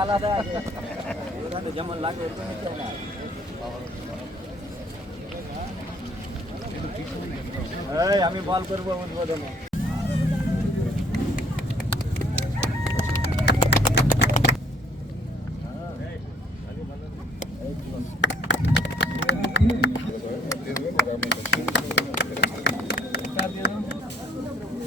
আলাদা যেমন লাগে আমি বল করব উদ্বোধনে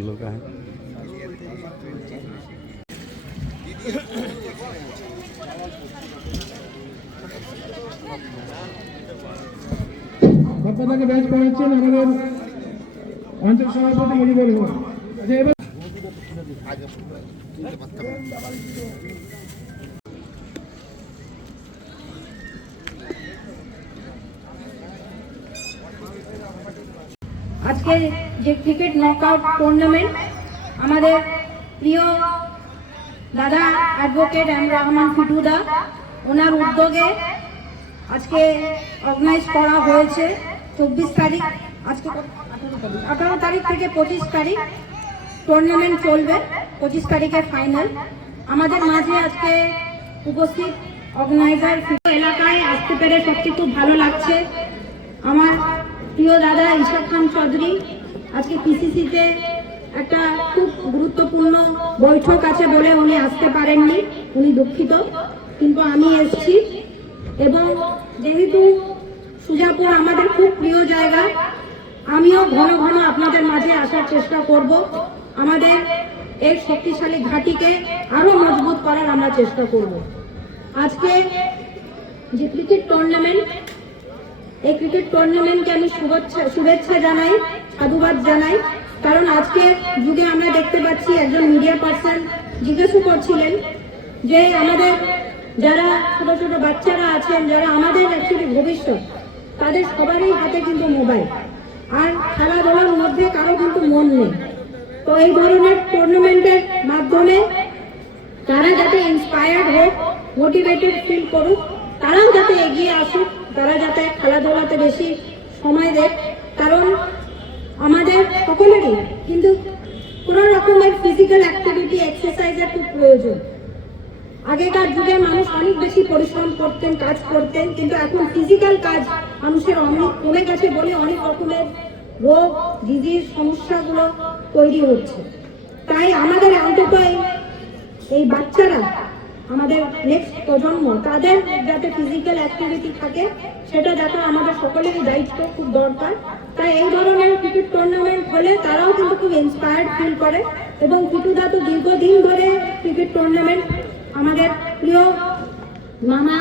लोग का है আপনাকে ব্যাচ পড়াচ্ছেন আমাদের অঞ্চল সভাপতি মনি বলবো আচ্ছা এবার আজকে যে ক্রিকেট নকআউট টুর্নামেন্ট আমাদের প্রিয় দাদা অ্যাডভোকেট এম রহমান ফিটুদা ওনার উদ্যোগে আজকে অর্গানাইজ করা হয়েছে চব্বিশ তারিখ, আজকে আঠারো তারিখ। থেকে পঁচিশ তারিখ টুর্নামেন্ট চলবে, পঁচিশ তারিখে ফাইনাল আমাদের মাঝে আজকে উপস্থিত অর্গানাইজার এলাকায় আসতে পেরে সত্যি খুব ভালো লাগছে। আমার প্রিয় দাদা ইশাক খান চৌধুরী, আজকে পিসিসিতে একটা খুব গুরুত্বপূর্ণ বৈঠক আছে বলে উনি আসতে পারেননি, উনি দুঃখিত। কিন্তু আমি এসেছি এবং যেহেতু সুজাপুর আমাদের খুব প্রিয় জায়গা, আমিও ঘন ঘন আপনাদের মাঝে আসার চেষ্টা করব। আমাদের এই শক্তিশালী ঘাঁটিকে আরও মজবুত করার আমরা চেষ্টা করব। আজকে যে ক্রিকেট টুর্নামেন্ট এই ক্রিকেট টুর্নামেন্টকে আমি শুভেচ্ছা শুভেচ্ছা জানাই, সাধুবাদ জানাই। কারণ আজকে যুগে আমরা দেখতে পাচ্ছি একজন মিডিয়া পার্সন জিজ্ঞাসা করছিলেন যে আমাদের যারা ছোট ছোট বাচ্চারা আছেন, যারা আমাদের অ্যাকচুয়ালি ভবিষ্যৎ, তাদের সবারই হাতে কিন্তু মোবাইল আর খেলাধুলার মধ্যে কারও কিন্তু মন নেই। তো এই ধরনের টুর্নামেন্টের মাধ্যমে তারা যাতে ইন্সপায়ার্ড হোক মোটিভেটেড ফিল করুক, তারাও যাতে এগিয়ে আসুক তারা যাতে খেলাধুলাতে বেশি সময় দেয়। কারণ আমাদের সকলেরই কিন্তু কোনো রকমের ফিজিক্যাল অ্যাক্টিভিটি এক্সারসাইজের খুব প্রয়োজন। আগেকার যুগে মানুষ অনেক বেশি পরিশ্রম করতেন, কাজ করতেন, কিন্তু এখন ফিজিক্যাল কাজ মানুষের অনেক কমে গেছে বলে অনেক রকমের রোগ ডিজিজ সমস্যাগুলো তৈরি হচ্ছে। তাই আমাদের অন্তত এই- এই বাচ্চারা আমাদের নেক্সট প্রজন্ম, তাদের যাতে ফিজিক্যাল অ্যাক্টিভিটি থাকে, সেটা দেখা আমাদের সকলেরই দায়িত্ব, খুব দরকার। তাই এই ধরনের ক্রিকেট টুর্নামেন্ট হলে তারাও কিন্তু খুব ইন্সপায়ার্ড ফিল করে। এবং কুটুদা তো দীর্ঘদিন ধরে ক্রিকেট টুর্নামেন্ট আমাদের প্রিয় মামা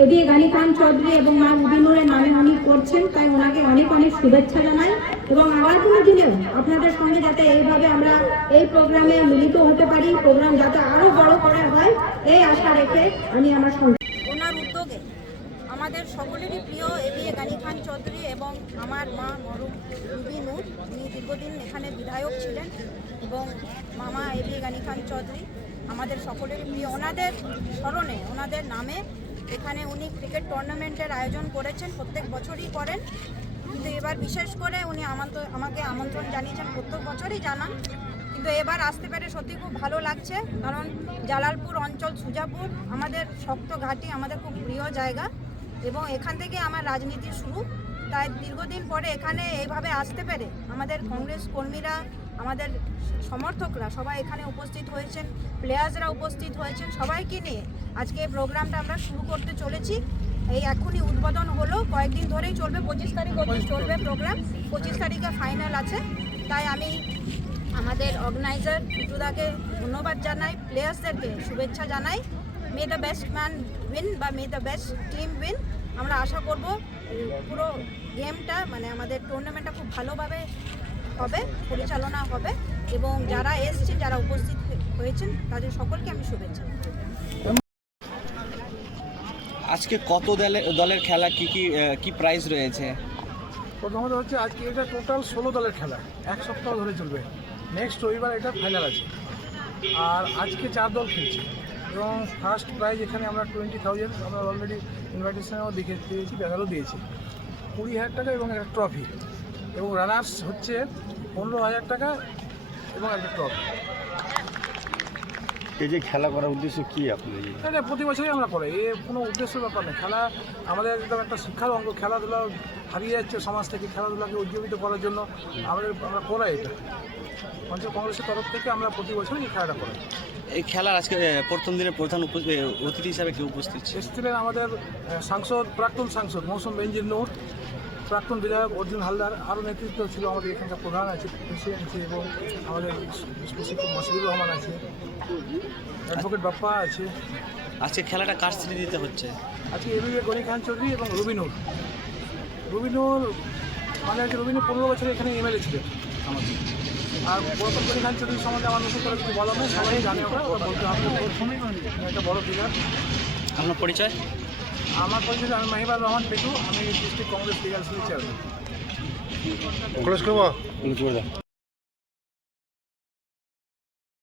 এবি গানি খান চৌধুরী এবং মা মুবিনুরের নামে উনি করছেন, তাই ওনাকে অনেক অনেক শুভেচ্ছা জানাই। এবং আগামী দিনেও আপনাদের সঙ্গে যাতে এইভাবে আমরা এই প্রোগ্রামে মিলিত হতে পারি, প্রোগ্রাম যাতে আরও বড় করে হয় এই আশা রেখে আমি আমার সঙ্গে ওনার উদ্যোগে আমাদের সকলেরই প্রিয় এবিএ গানি খান চৌধুরী এবং আমার মা মরুম রুবি নূর উনি দীর্ঘদিন এখানে বিধায়ক ছিলেন, এবং মামা এবি গানি খান চৌধুরী, আমাদের সকলেরই প্রিয়। ওনাদের স্মরণে, ওনাদের নামে এখানে উনি ক্রিকেট টুর্নামেন্টের আয়োজন করেছেন, প্রত্যেক বছরই করেন। কিন্তু এবার বিশেষ করে উনি আমাকে আমন্ত্রণ জানিয়েছেন, প্রত্যেক বছরই জানান। কিন্তু এবার আসতে পেরে সত্যি খুব ভালো লাগছে, কারণ জালালপুর অঞ্চল, সুজাপুর আমাদের শক্ত ঘাঁটি, আমাদের খুব প্রিয় জায়গা। এবং এখান থেকে আমার রাজনীতি শুরু। তাই দীর্ঘদিন পরে এখানে এইভাবে আসতে পেরে আমাদের কংগ্রেস কর্মীরা আমাদের সমর্থকরা সবাই এখানে উপস্থিত হয়েছেন প্লেয়ার্সরা উপস্থিত হয়েছেন, সবাইকে নিয়ে আজকে এই প্রোগ্রামটা আমরা শুরু করতে চলেছি। এই এখনই উদ্বোধন হলো, কয়েকদিন ধরেই চলবে, পঁচিশ তারিখ অবধি চলবে প্রোগ্রাম পঁচিশ তারিখে ফাইনাল আছে। তাই আমি আমাদের অর্গানাইজার পিটুদাকে ধন্যবাদ জানাই প্লেয়ার্সদেরকে শুভেচ্ছা জানাই। May the best man win বা may the best team win আমরা আশা করব পুরো গেমটা মানে আমাদের টুর্নামেন্টটা খুব ভালোভাবে হবে পরিচালনা হবে এবং যারা এসছেন যারা উপস্থিত হয়েছেন তাদের সকলকে আমি শুভেচ্ছা আজকে কত দলের দলের খেলা কি কি কি প্রাইজ রয়েছে? প্রথমত হচ্ছে আজকে এটা টোটাল ষোলো দলের খেলা এক সপ্তাহ ধরে চলবে। নেক্সট রবিবার এটা ফাইনাল আছে। আর আজকে চার দল খেলছে। এবং ফার্স্ট প্রাইজ এখানে আমরা টোয়েন্টি থাউজেন্ড আমরা অলরেডি ইনভাইটেশনেও দেখে দিয়েছি ব্যানারও দিয়েছি। কুড়ি হাজার টাকা এবং একটা ট্রফি এবং রানার্স হচ্ছে পনেরো হাজার টাকা এবং একটা ট্রফি এই যে খেলা করার উদ্দেশ্য কি আপনি এটা প্রতি বছরই আমরা করি। এ কোনো উদ্দেশ্য ব্যাপার নেই। খেলা আমাদের একদম একটা শিক্ষার অঙ্গ। খেলাধুলা হারিয়ে যাচ্ছে সমাজ থেকে খেলাধুলাকে উজ্জীবিত করার জন্য আমাদের আমরা করাই এটা। অঞ্চল কংগ্রেসের তরফ থেকে আমরা প্রতি বছরই এই খেলাটা করাই এই খেলার আজকে প্রথম দিনের প্রধান উপ- অতিথি হিসাবে কেউ উপস্থিত ছিল? এসেছিলেন আমাদের সাংসদ প্রাক্তন সাংসদ মৌসুম বেঞ্জির নূর। প্রাক্তন বিধায়ক অর্জুন হালদার আরও নেতৃত্ব ছিল আমাদের এখানকার প্রধান আছে প্রেসিডেন্ট এবং আমাদের স্পেসিফিক মাসিদুর রহমান আছে। অ্যাডভোকেট বাপ্পা আছে। আজকে খেলাটা কার দিতে হচ্ছে? আজকে এবিএ গনি খান চৌধুরী এবং রবিনুর। রবিনুর মানে হচ্ছে রবিনুর পনেরো বছর এখানে এমএলএ ছিলেন আমাদের আর গৌতম গনি খান চৌধুরী সম্বন্ধে আমার নতুন করে কিছু বলা নেই সবাই জানে ওরা ওরা বলতে হবে। একটা বড় প্লেয়ার আপনার পরিচয়? আমার পরিচয় আমি মাহিবাদ রহমান পেটু আমি ডিস্ট্রিক্ট কংগ্রেস লিগাল সেলের চেয়ারম্যান।